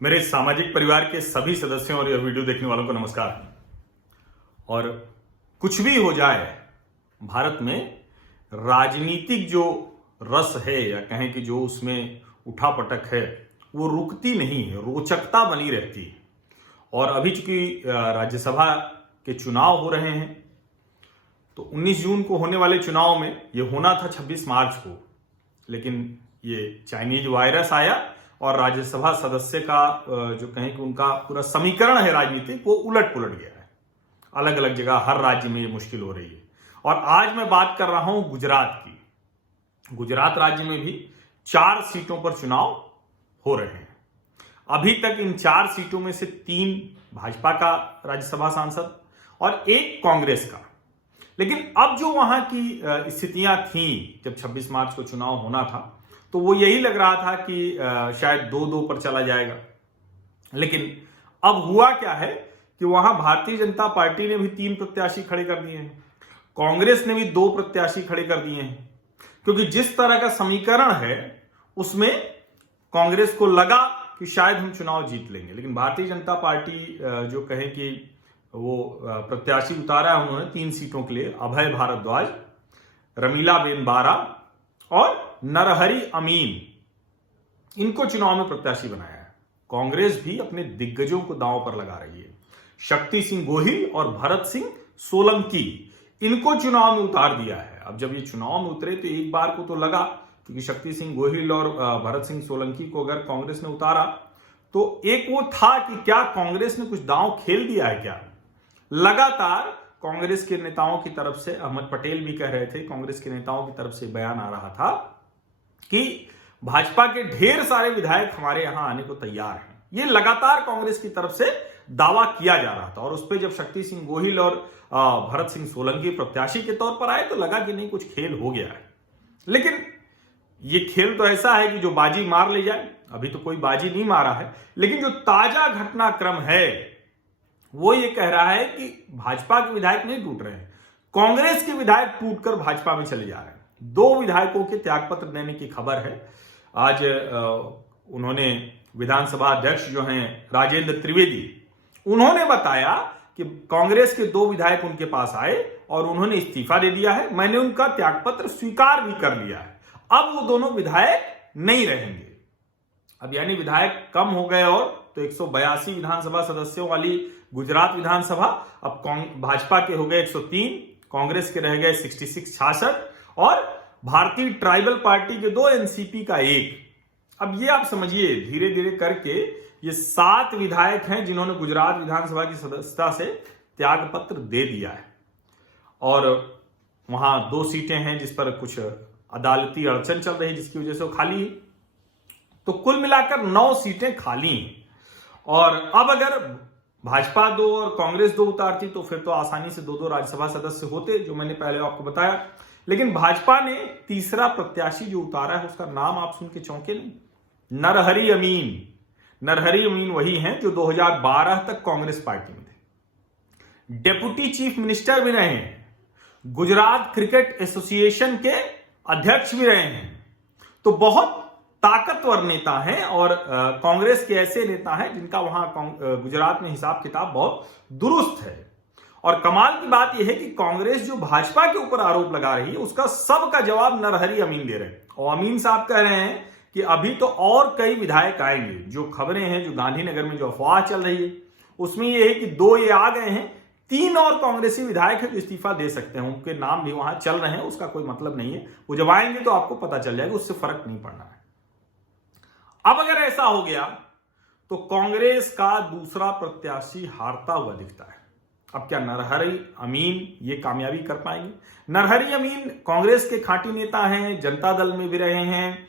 मेरे सामाजिक परिवार के सभी सदस्यों और यह वीडियो देखने वालों को नमस्कार। और कुछ भी हो जाए, भारत में राजनीतिक जो रस है या कहें कि जो उसमें उठापटक है वो रुकती नहीं है, रोचकता बनी रहती है। और अभी चूंकि राज्यसभा के चुनाव हो रहे हैं तो 19 जून को होने वाले चुनाव में ये होना था 26 मार्च को, लेकिन ये चाइनीज वायरस आया और राज्यसभा सदस्य का जो कहें कि उनका पूरा समीकरण है राजनीतिक, वो उलट पुलट गया है। अलग अलग जगह हर राज्य में ये मुश्किल हो रही है। और आज मैं बात कर रहा हूं गुजरात की। गुजरात राज्य में भी 4 सीटों पर चुनाव हो रहे हैं। अभी तक इन 4 सीटों में से 3 भाजपा का राज्यसभा सांसद और 1 कांग्रेस का। लेकिन अब जो वहां की स्थितियां थी जब 26 मार्च को चुनाव होना था तो वो यही लग रहा था कि शायद 2-2 पर चला जाएगा। लेकिन अब हुआ क्या है कि वहां भारतीय जनता पार्टी ने भी 3 प्रत्याशी खड़े कर दिए हैं, कांग्रेस ने भी 2 प्रत्याशी खड़े कर दिए हैं। क्योंकि जिस तरह का समीकरण है उसमें कांग्रेस को लगा कि शायद हम चुनाव जीत लेंगे, लेकिन भारतीय जनता पार्टी जो कहे कि वो प्रत्याशी उतारा है उन्होंने 3 सीटों के लिए, अभय भारद्वाज, रमीलाबेन बारा और नरहरि अमीन, इनको चुनाव में प्रत्याशी बनाया है। कांग्रेस भी अपने दिग्गजों को दांव पर लगा रही है। शक्ति सिंह गोहिल और भरत सिंह सोलंकी, इनको चुनाव में उतार दिया है। अब जब ये चुनाव में उतरे तो एक बार को तो लगा, क्योंकि शक्ति सिंह गोहिल और भरत सिंह सोलंकी को अगर कांग्रेस ने उतारा तो एक वो था कि क्या कांग्रेस ने कुछ दांव खेल दिया है क्या। लगातार कांग्रेस के नेताओं की तरफ से, अहमद पटेल भी कह रहे थे, कांग्रेस के नेताओं की तरफ से बयान आ रहा था कि भाजपा के ढेर सारे विधायक हमारे यहां आने को तैयार हैं। ये लगातार कांग्रेस की तरफ से दावा किया जा रहा था। और उस पर जब शक्ति सिंह गोहिल और भरत सिंह सोलंकी प्रत्याशी के तौर पर आए तो लगा कि नहीं, कुछ खेल हो गया है। लेकिन ये खेल तो ऐसा है कि जो बाजी मार ले जाए। अभी तो कोई बाजी नहीं मारा है, लेकिन जो ताजा घटनाक्रम है वो ये कह रहा है कि भाजपा के विधायक नहीं टूट रहे हैं, कांग्रेस के विधायक टूटकर भाजपा में चले जा रहे हैं। 2 विधायकों के त्यागपत्र देने की खबर है। आज उन्होंने विधानसभा अध्यक्ष जो हैं राजेंद्र त्रिवेदी, उन्होंने बताया कि कांग्रेस के 2 विधायक उनके पास आए और उन्होंने इस्तीफा दे दिया है। मैंने उनका त्यागपत्र स्वीकार भी कर लिया है। अब वो दोनों विधायक नहीं रहेंगे। अब यानी विधायक कम हो गए और तो 182 विधानसभा सदस्यों वाली गुजरात विधानसभा अब भाजपा के हो गए 103, कांग्रेस के रह गए 66 और भारतीय ट्राइबल पार्टी के 2, एनसीपी का 1। अब ये आप समझिए धीरे धीरे करके ये 7 विधायक हैं जिन्होंने गुजरात विधानसभा की सदस्यता से त्यागपत्र दे दिया है। और वहां 2 सीटें हैं जिस पर कुछ अदालती अड़चन चल रही है, जिसकी वजह से वो खाली है। तो कुल मिलाकर 9 सीटें खाली हैं। और अब अगर भाजपा 2 और कांग्रेस 2 उतारती तो फिर तो आसानी से 2-2 राज्यसभा सदस्य होते, जो मैंने पहले आपको बताया। लेकिन भाजपा ने तीसरा प्रत्याशी जो उतारा है उसका नाम आप सुन के चौंके नहीं, नरहरि अमीन। नरहरि अमीन वही हैं जो 2012 तक कांग्रेस पार्टी में थे, डेप्यूटी चीफ मिनिस्टर भी रहे हैं, गुजरात क्रिकेट एसोसिएशन के अध्यक्ष भी रहे हैं। तो बहुत ताकतवर नेता हैं और कांग्रेस के ऐसे नेता हैं जिनका वहां गुजरात में हिसाब किताब बहुत दुरुस्त है। और कमाल की बात यह है कि कांग्रेस जो भाजपा के ऊपर आरोप लगा रही है उसका सबका जवाब नरहरि अमीन दे रहे हैं। और अमीन साहब कह रहे हैं कि अभी तो और कई विधायक आएंगे। जो खबरें हैं, जो गांधीनगर में जो अफवाह चल रही है उसमें यह है कि 2 ये आ गए हैं, 3 और कांग्रेसी विधायक हैं जो इस्तीफा दे सकते हैं। उनके नाम भी वहां चल रहे हैं, उसका कोई मतलब नहीं है। वो जब आएंगे तो आपको पता चल जाएगा, उससे फर्क नहीं पड़ना है। अब अगर ऐसा हो गया तो कांग्रेस का दूसरा प्रत्याशी हारता हुआ दिखता है। अब क्या नरहरि अमीन ये कामयाबी कर पाएंगे? नरहरि अमीन कांग्रेस के खाटी नेता हैं, जनता दल में भी रहे हैं।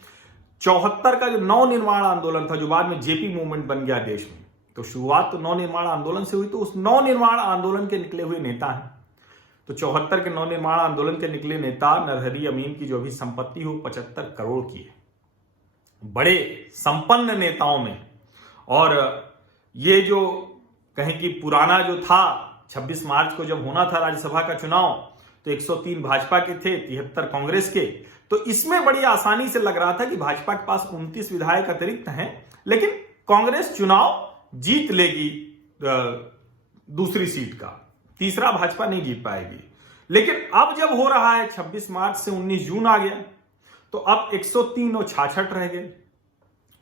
74 का जो नवनिर्माण आंदोलन था, जो बाद में जेपी मूवमेंट बन गया देश में, तो शुरुआत तो नवनिर्माण आंदोलन से हुई, तो उस नवनिर्माण आंदोलन के निकले हुए नेता हैं। तो 74 के नवनिर्माण आंदोलन के निकले नेता नरहरि अमीन की जो भी संपत्ति हो 75 करोड़ की है, बड़े संपन्न नेताओं में। और ये जो कहें कि पुराना जो था, 26 मार्च को जब होना था राज्यसभा का चुनाव तो 103 भाजपा के थे, 73 कांग्रेस के। तो इसमें बड़ी आसानी से लग रहा था कि भाजपा के पास 29 विधायक अतिरिक्त हैं, लेकिन कांग्रेस चुनाव जीत लेगी दूसरी सीट का, तीसरा भाजपा नहीं जीत पाएगी। लेकिन अब जब हो रहा है 26 मार्च से 19 जून आ गया, तो अब 103 और 66 रह गए।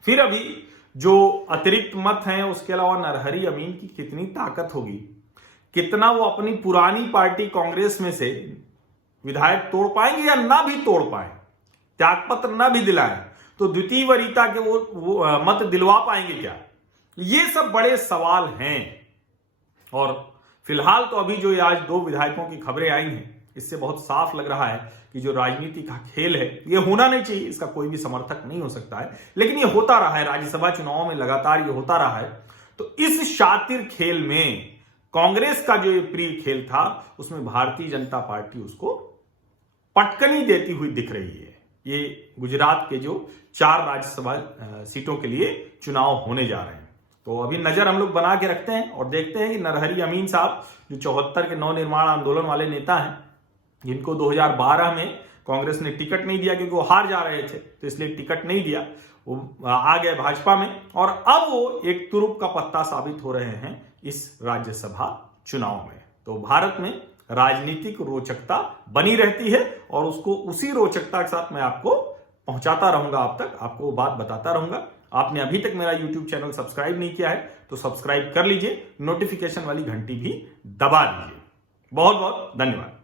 फिर अभी जो अतिरिक्त मत हैं, उसके अलावा नरहरी अमीन की कितनी ताकत होगी, कितना वो अपनी पुरानी पार्टी कांग्रेस में से विधायक तोड़ पाएंगे या ना भी तोड़ पाए, त्यागपत्र ना भी दिलाएं तो द्वितीय वरीयता के वो मत दिलवा पाएंगे क्या? ये सब बड़े सवाल हैं। और फिलहाल तो अभी जो आज 2 विधायकों की खबरें आई हैं, इससे बहुत साफ लग रहा है कि जो राजनीति का खेल है ये होना नहीं चाहिए, इसका कोई भी समर्थक नहीं हो सकता है, लेकिन ये होता रहा है। राज्यसभा चुनाव में लगातार ये होता रहा है। तो इस शातिर खेल में कांग्रेस का जो ये प्रिय खेल था, उसमें भारतीय जनता पार्टी उसको पटकनी देती हुई दिख रही है। ये गुजरात के जो 4 राज्यसभा सीटों के लिए चुनाव होने जा रहे हैं। तो अभी नजर हम लोग बना के रखते हैं और देखते हैं कि नरहरी अमीन साहब जो 74 के नवनिर्माण आंदोलन वाले नेता हैं, जिनको 2012 में कांग्रेस ने टिकट नहीं दिया क्योंकि वो हार जा रहे थे, तो इसलिए टिकट नहीं दिया, वो आ गए भाजपा में और अब वो एक तुरुप का पत्ता साबित हो रहे हैं इस राज्यसभा चुनाव में। तो भारत में राजनीतिक रोचकता बनी रहती है और उसको उसी रोचकता के साथ मैं आपको पहुंचाता रहूंगा, आप तक आपको बात बताता रहूंगा। आपने अभी तक मेरा YouTube चैनल सब्सक्राइब नहीं किया है तो सब्सक्राइब कर लीजिए, नोटिफिकेशन वाली घंटी भी दबा दीजिए। बहुत बहुत धन्यवाद।